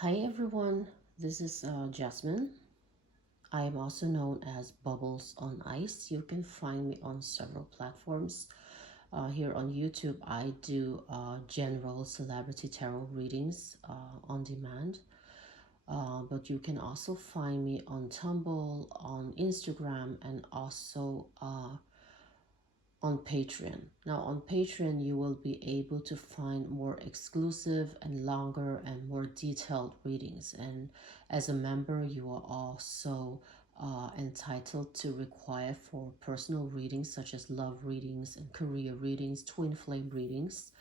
Hi everyone, this is Jasmine. I am also known as Bubbles on Ice. You can find me on several platforms. Here on YouTube, I do general celebrity tarot readings on demand. But you can also find me on Tumblr, on Instagram, and also on Patreon. Now, on Patreon, you will be able to find more exclusive and longer and more detailed readings. And as a member, you are also entitled to require for personal readings such as love readings and career readings, twin flame readings.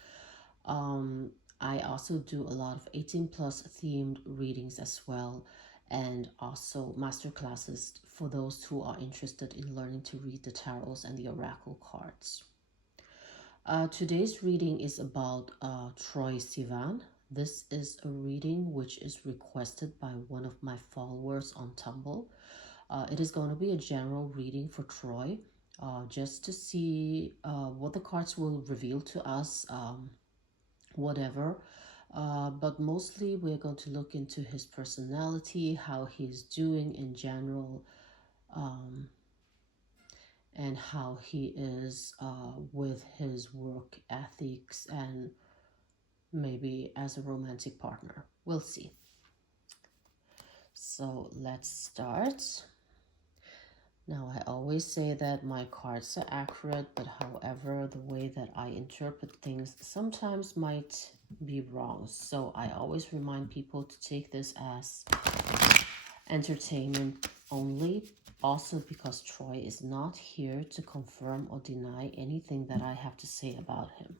Um, I also do a lot of 18 plus themed readings as well, and also master classes for those who are interested in learning to read the tarots and the oracle cards. Today's reading is about Troye Sivan. This is a reading which is requested by one of my followers on Tumblr. It is going to be a general reading for Troye, just to see what the cards will reveal to us, whatever. But mostly we're going to look into his personality, how he's doing in general, um, and how he is with his work ethics and maybe as a romantic partner. We'll see. So let's start. Now, I always say that my cards are accurate, but however, the way that I interpret things sometimes might be wrong. So I always remind people to take this as entertainment only. Also, because Troye is not here to confirm or deny anything that I have to say about him.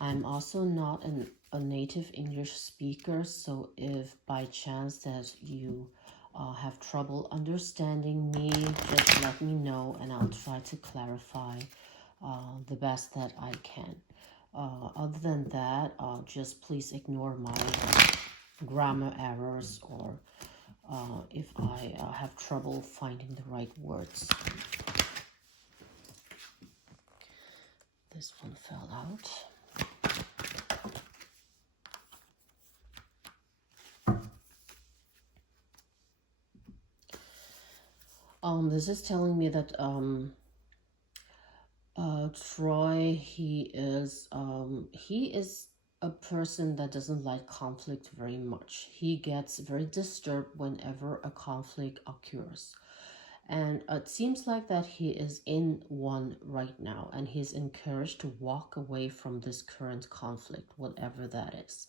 I'm also not a native English speaker, so if by chance that you have trouble understanding me, just let me know and I'll try to clarify the best that I can. Other than that, just please ignore my grammar errors or if I have trouble finding the right words. This one fell out. This is telling me that Troye, he is a person that doesn't like conflict very much. He gets very disturbed whenever a conflict occurs. And it seems like that he is in one right now and he's encouraged to walk away from this current conflict, whatever that is.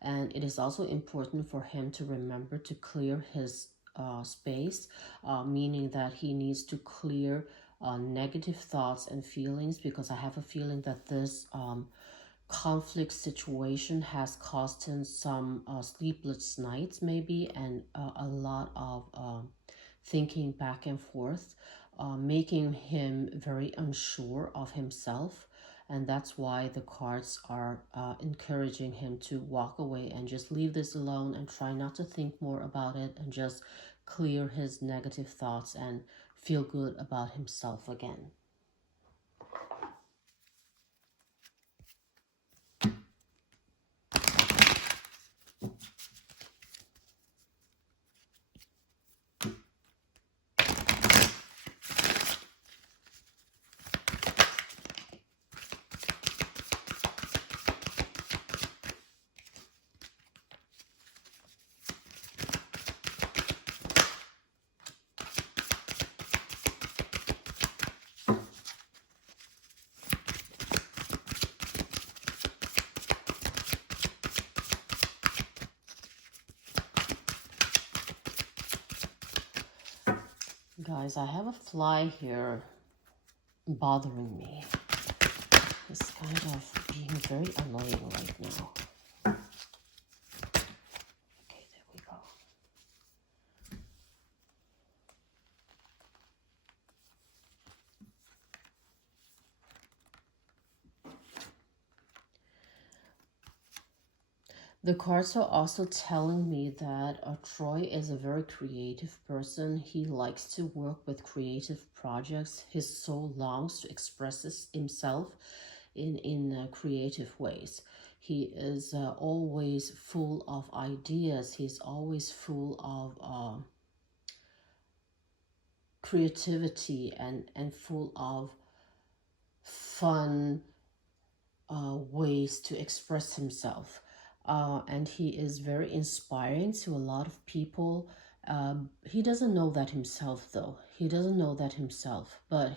And it is also important for him to remember to clear his space, meaning that he needs to clear negative thoughts and feelings, because I have a feeling that this conflict situation has caused him some sleepless nights maybe, and a lot of thinking back and forth, making him very unsure of himself. And that's why the cards are encouraging him to walk away and just leave this alone and try not to think more about it and just clear his negative thoughts and feel good about himself again. Guys, I have a fly here bothering me. It's kind of being very annoying right now. Okay, there we go. The cards are also telling me that Troye is a very creative person. He likes to work with creative projects. His soul longs to express himself in creative ways. He is always full of ideas. He's always full of creativity and full of fun ways to express himself. And he is very inspiring to a lot of people. He doesn't know that himself, though. He doesn't know that himself, but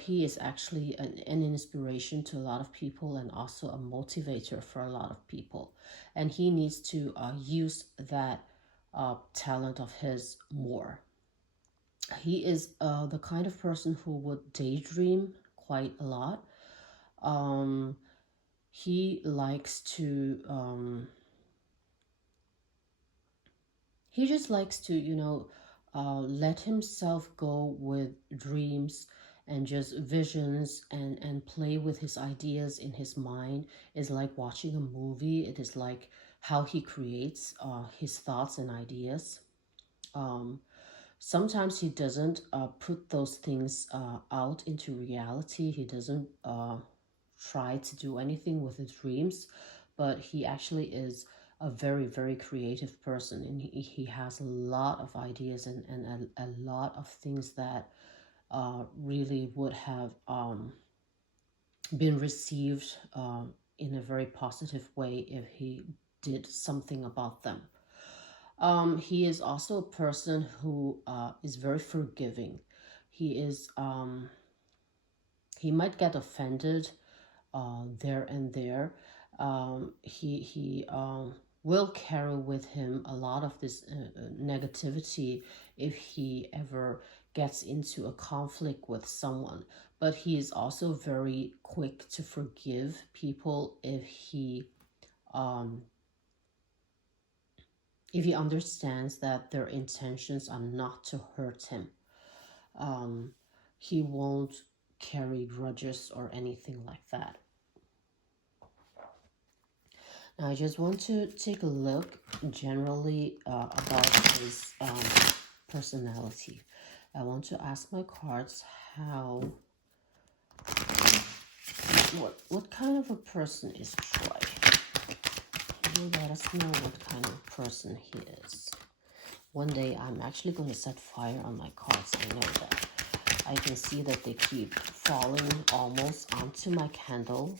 he is actually an inspiration to a lot of people and also a motivator for a lot of people. And he needs to use that talent of his more. He is the kind of person who would daydream quite a lot. Um, he likes to he just likes to, let himself go with dreams and just visions and play with his ideas in his mind. Is like watching a movie. It is like how he creates his thoughts and ideas. Um, Sometimes he doesn't put those things out into reality. He doesn't try to do anything with his dreams, but he actually is a very, very creative person, and he has a lot of ideas and a lot of things that really would have been received in a very positive way if he did something about them. He is also a person who is very forgiving. He is he might get offended there and there. He will carry with him a lot of this negativity if he ever gets into a conflict with someone. But he is also very quick to forgive people um, if he understands that their intentions are not to hurt him. Um, he won't carry grudges or anything like that. Now, I just want to take a look generally about his personality. I want to ask my cards what kind of a person is Troye? Can you let us know what kind of person he is? One day I'm actually going to set fire on my cards. I know that. I can see that they keep falling almost onto my candle.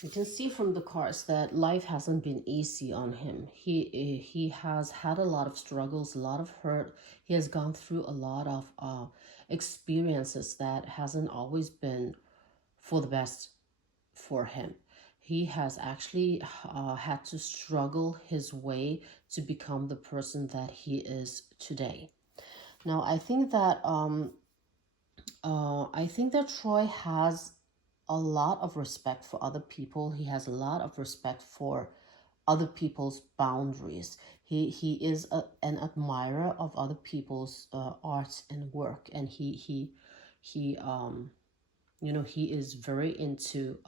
You can see from the cards that life hasn't been easy on him. He has had a lot of struggles, a lot of hurt. He has gone through a lot of experiences that hasn't always been for the best for him. He has actually had to struggle his way to become the person that he is today. Now, I think that Troye has a lot of respect for other people. He has a lot of respect for other people's boundaries. He is an admirer of other people's art and work, and he he is very into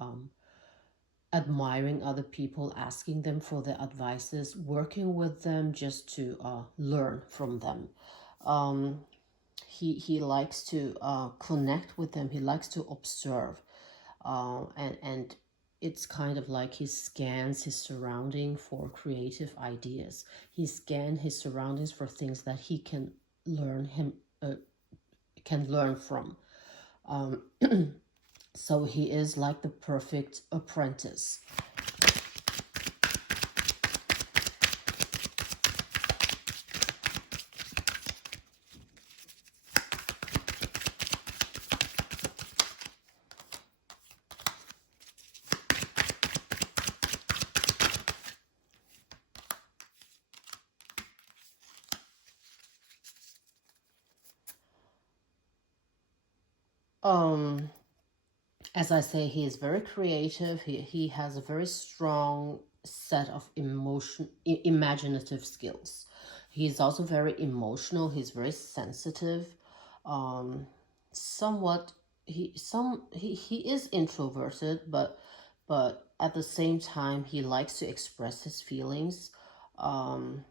admiring other people, asking them for their advices, working with them just to learn from them. Um, he likes to connect with them. He likes to observe, and it's kind of like he scans his surrounding for creative ideas. He scans his surroundings for things that he can learn from. Um, so he is like the perfect apprentice. Um, as I say, he is very creative. He has a very strong set of imaginative skills. He's also very emotional. He's very sensitive. Um, somewhat, he is introverted, but at the same time he likes to express his feelings. um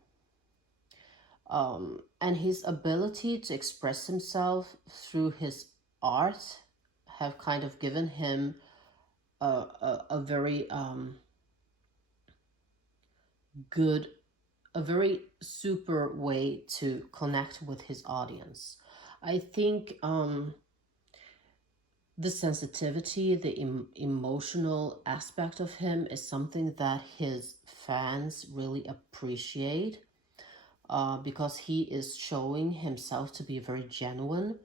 and his ability to express himself through his art have kind of given him a very good, a very super way to connect with his audience. I think the sensitivity, the emotional aspect of him is something that his fans really appreciate, because he is showing himself to be very genuine.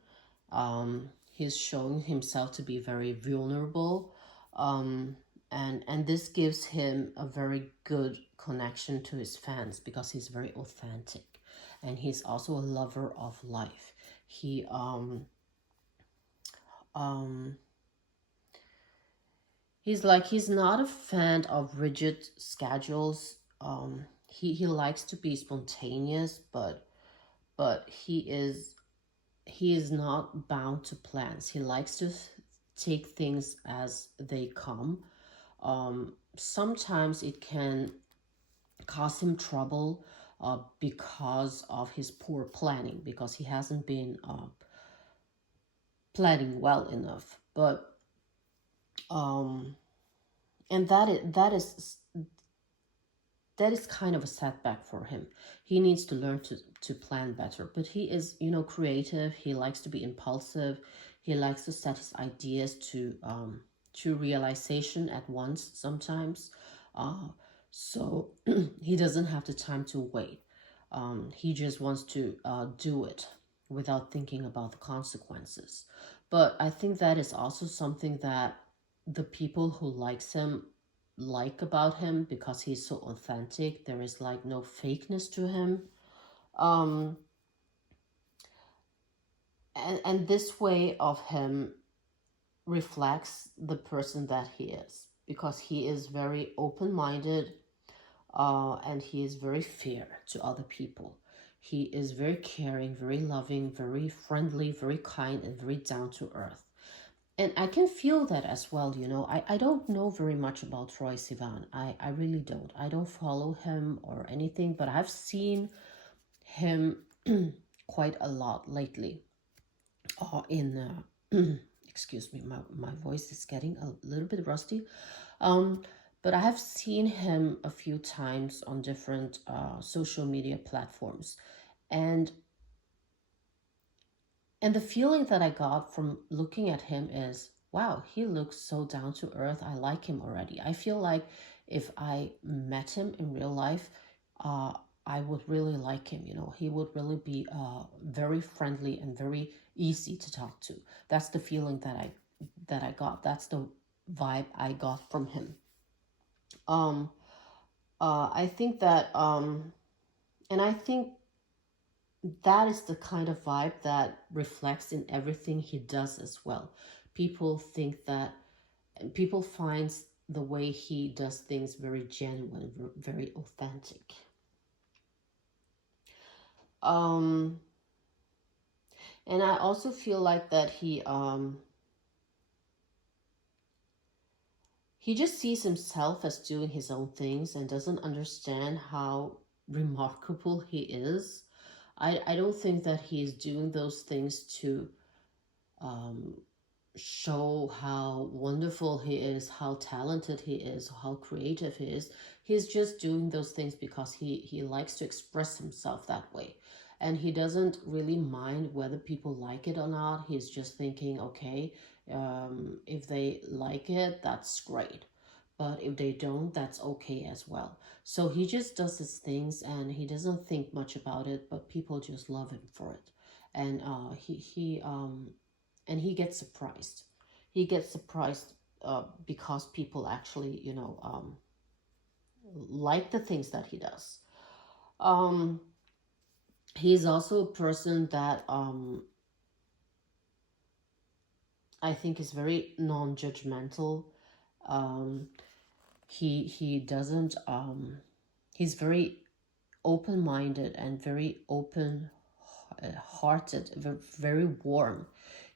He's showing himself to be very vulnerable, um, and this gives him a very good connection to his fans because he's very authentic, and he's also a lover of life. He um, he's not a fan of rigid schedules. He likes to be spontaneous, but he is not bound to plans. He likes to take things as they come. Sometimes it can cause him trouble because of his poor planning, because he hasn't been planning well enough. But um, and that is kind of a setback for him. He needs to learn to plan better. But he is, creative. He likes to be impulsive. He likes to set his ideas to realization at once sometimes. Uh, so he doesn't have the time to wait. He just wants to do it without thinking about the consequences. But I think that is also something that the people who likes him like about him, because he's so authentic. There is like no fakeness to him. Um, and this way of him reflects the person that he is, because he is very open-minded, and he is very fair to other people. He is very caring, very loving, very friendly, very kind, and very down to earth. And I can feel that as well, I don't know very much about Troye Sivan. I really don't. I don't follow him or anything, but I've seen him quite a lot lately. Excuse me, my voice is getting a little bit rusty. Um, but I have seen him a few times on different social media platforms. And And the feeling that I got from looking at him is, wow, he looks so down to earth. I like him already. I feel like if I met him in real life, uh, I would really like him. He would really be very friendly and very easy to talk to. That's the feeling that I got. That's the vibe I got from him. Um, I think that, and I think that is the kind of vibe that reflects in everything he does as well. People think that, people find the way he does things very genuine, very authentic. Um, and I also feel like that he just sees himself as doing his own things and doesn't understand how remarkable he is. I don't think that he is doing those things to um, show how wonderful he is, how talented he is, how creative he is. He's just doing those things because he likes to express himself that way. And he doesn't really mind whether people like it or not. He's just thinking, okay, if they like it, that's great. But if they don't, that's okay as well. So he just does his things and he doesn't think much about it, but people just love him for it. And he gets surprised. He gets surprised because people actually, like the things that he does. Um, he's also a person that I think is very non-judgmental. Um, he doesn't. He's very open-minded and very open hearted, very warm.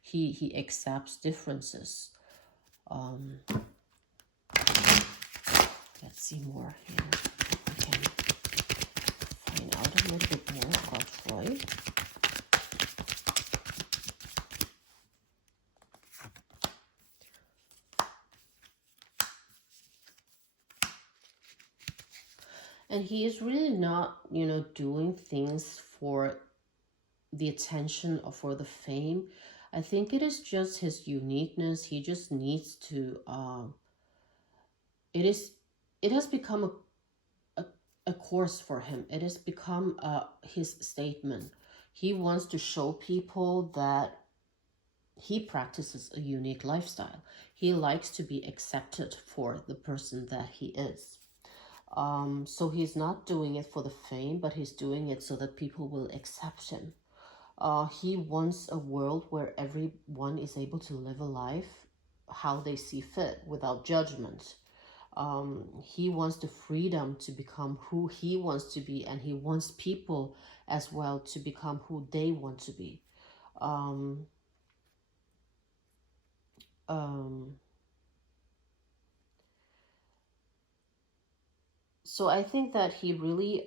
He accepts differences. Um, let's see more here. We can find out a little bit more about Troye. And he is really not, doing things for the attention or for the fame. I think it is just his uniqueness. He just needs to. It is. It has become a course for him. It has become his statement. He wants to show people that he practices a unique lifestyle. He likes to be accepted for the person that he is. So he's not doing it for the fame, but he's doing it so that people will accept him. He wants a world where everyone is able to live a life how they see fit without judgment. He wants the freedom to become who he wants to be, and he wants people as well to become who they want to be. Um, um, so I think that he really,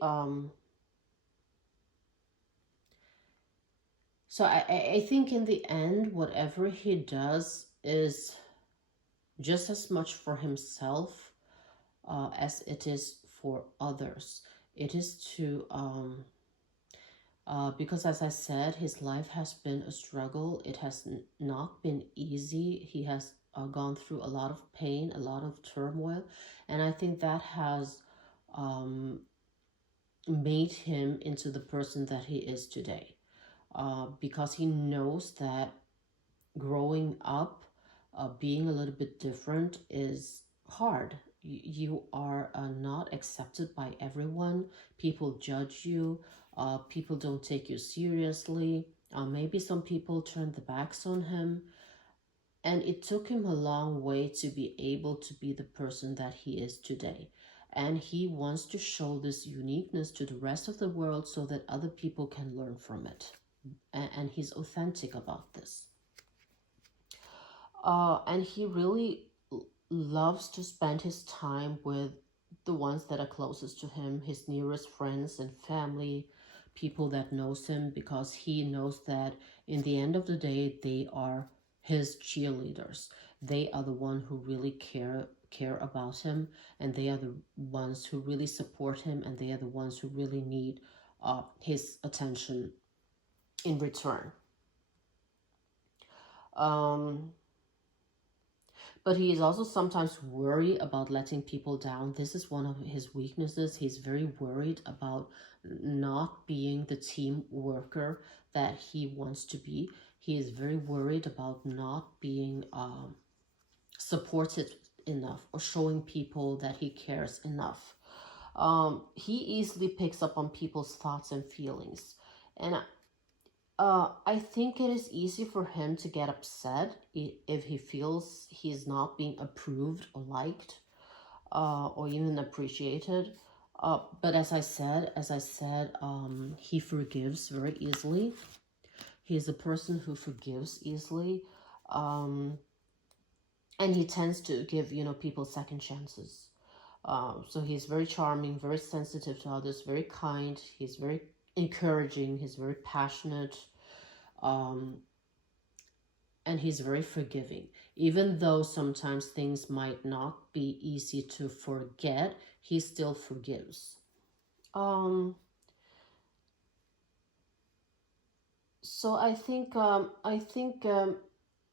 so I think in the end, whatever he does is just as much for himself as it is for others. It is to, because as I said, his life has been a struggle. It has not been easy. He has gone through a lot of pain, a lot of turmoil, and I think that has um, made him into the person that he is today. Because he knows that growing up, being a little bit different is hard. You are not accepted by everyone. People judge you. People don't take you seriously. Maybe some people turned the backs on him. And it took him a long way to be able to be the person that he is today. And he wants to show this uniqueness to the rest of the world so that other people can learn from it. And he's authentic about this. And he really loves to spend his time with the ones that are closest to him, his nearest friends and family, people that knows him, because he knows that in the end of the day, they are his cheerleaders. They are the one who really care about him, and they are the ones who really support him, and they are the ones who really need his attention in return. Um, But he is also sometimes worried about letting people down. This is one of his weaknesses. He's very worried about not being the team worker that he wants to be. He is very worried about not being supported enough or showing people that he cares enough. He easily picks up on people's thoughts and feelings. And I think it is easy for him to get upset if he feels he's not being approved or liked, or even appreciated. But as I said, he forgives very easily. He's a person who forgives easily, um, and he tends to give people second chances. So he's very charming, very sensitive to others, very kind. He's very encouraging. He's very passionate. Um, and he's very forgiving. Even though sometimes things might not be easy to forget, he still forgives. Um, so I think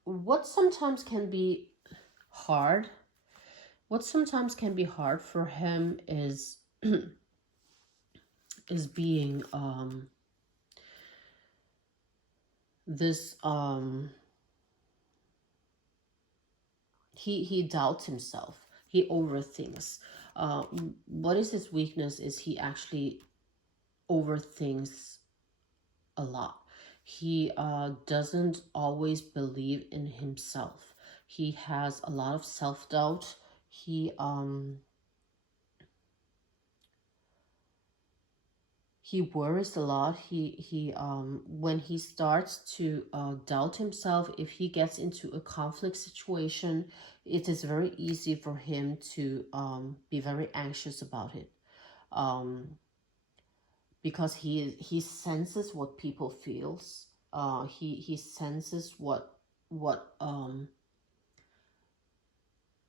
what sometimes can be hard, what sometimes can be hard for him is being this he doubts himself. He overthinks. What is his weakness is he actually overthinks a lot. He doesn't always believe in himself. He has a lot of self-doubt. he worries a lot. He when he starts to doubt himself, if he gets into a conflict situation, it is very easy for him to be very anxious about it. Um, because he senses what people feels. He senses what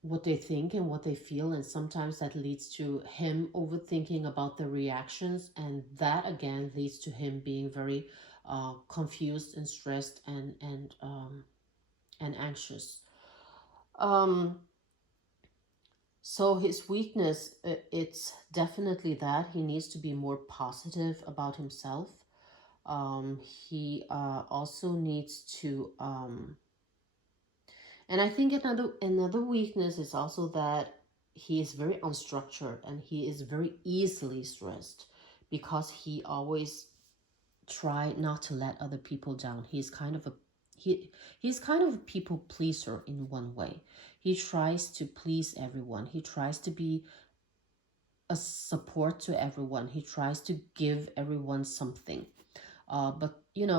what they think and what they feel, and sometimes that leads to him overthinking about the reactions, and that again leads to him being very confused and stressed and anxious. um so his weakness, it's definitely that he needs to be more positive about himself. He also needs to and I think another weakness is also that he is very unstructured and he is very easily stressed, because he always try not to let other people down. He's kind of a people pleaser in one way. He tries to please everyone. He tries to be a support to everyone. He tries to give everyone something. But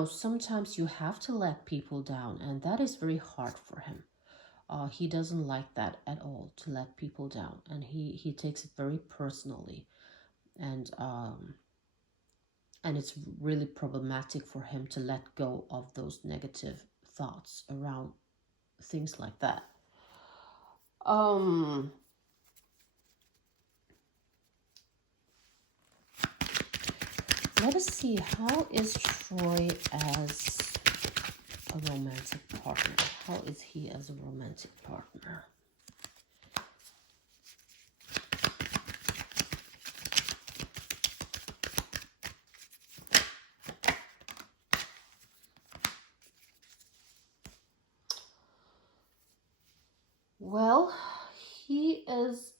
sometimes you have to let people down, and that is very hard for him. He doesn't like that at all, to let people down, and he takes it very personally, and it's really problematic for him to let go of those negative thoughts around things like that. Um, Let us see, how is Troye as a romantic partner? How is he as a romantic partner? Well, he is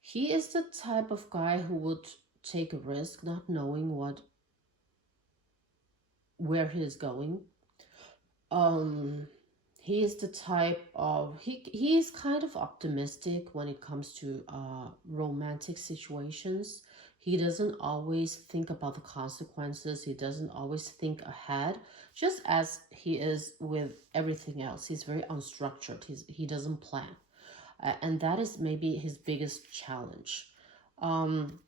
he is the type of guy who would take a risk not knowing where he is going. um he is the type of he is kind of optimistic when it comes to romantic situations. He doesn't always think about the consequences. He doesn't always think ahead, just as he is with everything else. He's very unstructured. He doesn't plan. And that is maybe his biggest challenge. um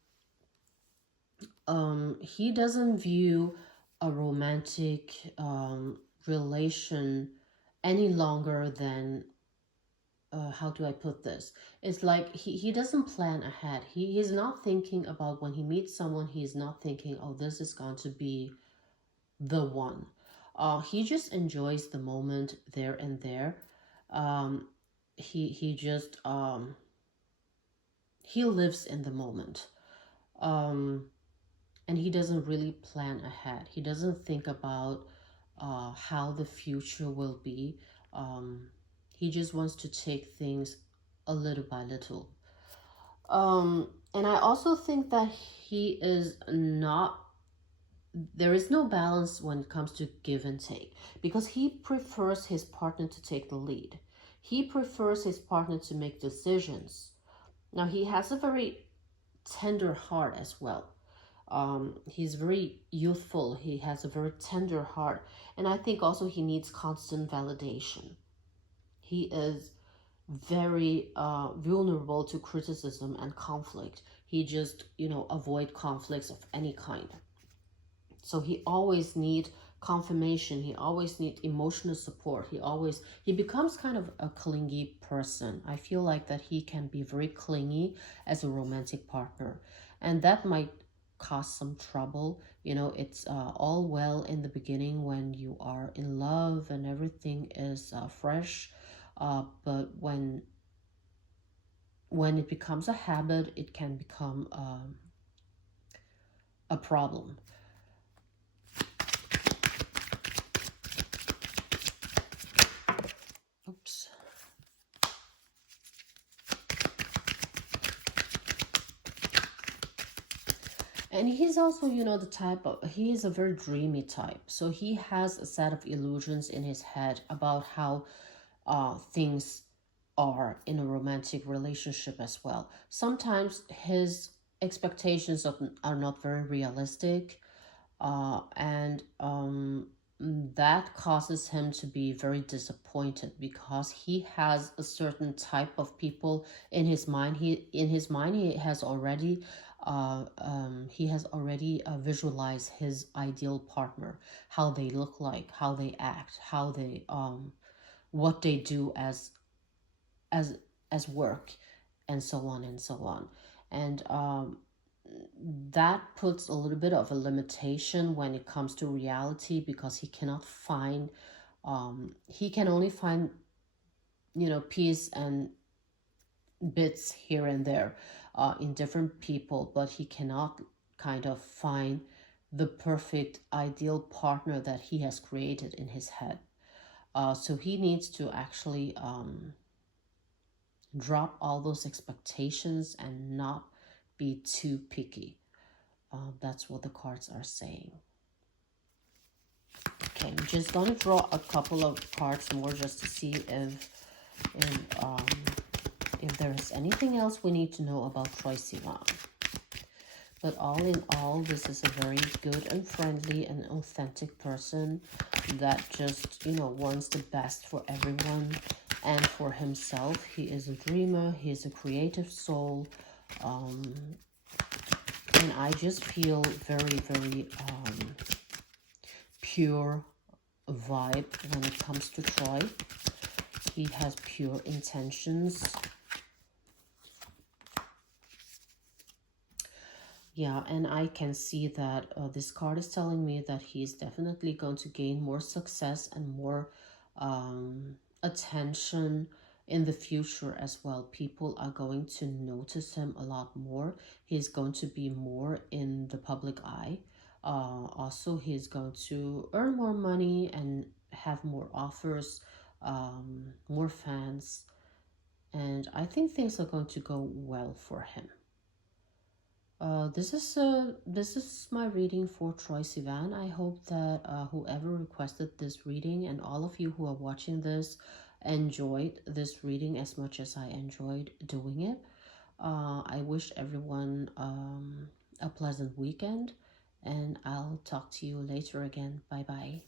he doesn't view a romantic relation any longer than, how do I put this? It's like he doesn't plan ahead. He's not thinking about when he meets someone, he's not thinking, oh, this is going to be the one. He just enjoys the moment there and there. He just he lives in the moment. Um and he doesn't really plan ahead. He doesn't think about how the future will be. Um, he just wants to take things a little by little. And I also think that he is not, there is no balance when it comes to give and take, because he prefers his partner to take the lead. He prefers his partner to make decisions. Now, he has a very tender heart as well. He's very youthful. He has a very tender heart. And I think also he needs constant validation. He is very vulnerable to criticism and conflict. He just, avoid conflicts of any kind. So he always need confirmation. He always need emotional support. He becomes kind of a clingy person. I feel like that he can be very clingy as a romantic partner, and that might cause some trouble. It's all well in the beginning when you are in love and everything is fresh, but when it becomes a habit, it can become a problem. Oops. And he's also, the type of, he is a very dreamy type. So he has a set of illusions in his head about how things are in a romantic relationship as well. Sometimes his expectations are not very realistic, and that causes him to be very disappointed because he has a certain type of people in his mind. He has already visualized his ideal partner, how they look like, how they act, how they what they do as as work, and so on and so on. And that puts a little bit of a limitation when it comes to reality, because he cannot find he can only find, peace and bits here and there in different people, but he cannot kind of find the perfect ideal partner that he has created in his head. So he needs to actually drop all those expectations and not be too picky. That's what the cards are saying. Okay, I'm just going to draw a couple of cards more just to see if, um, if there is anything else we need to know about Troye Sivan. But all in all, this is a very good and friendly and authentic person that just, wants the best for everyone and for himself. He is a dreamer. He is a creative soul. And I just feel very, very pure vibe when it comes to Troye. He has pure intentions. Yeah, and I can see that this card is telling me that he's definitely going to gain more success and more attention in the future as well. People are going to notice him a lot more. He's going to be more in the public eye. Also, he's going to earn more money and have more offers, more fans. And I think things are going to go well for him. This is my reading for Troye Sivan. I hope that whoever requested this reading and all of you who are watching this enjoyed this reading as much as I enjoyed doing it. I wish everyone a pleasant weekend, and I'll talk to you later again. Bye bye.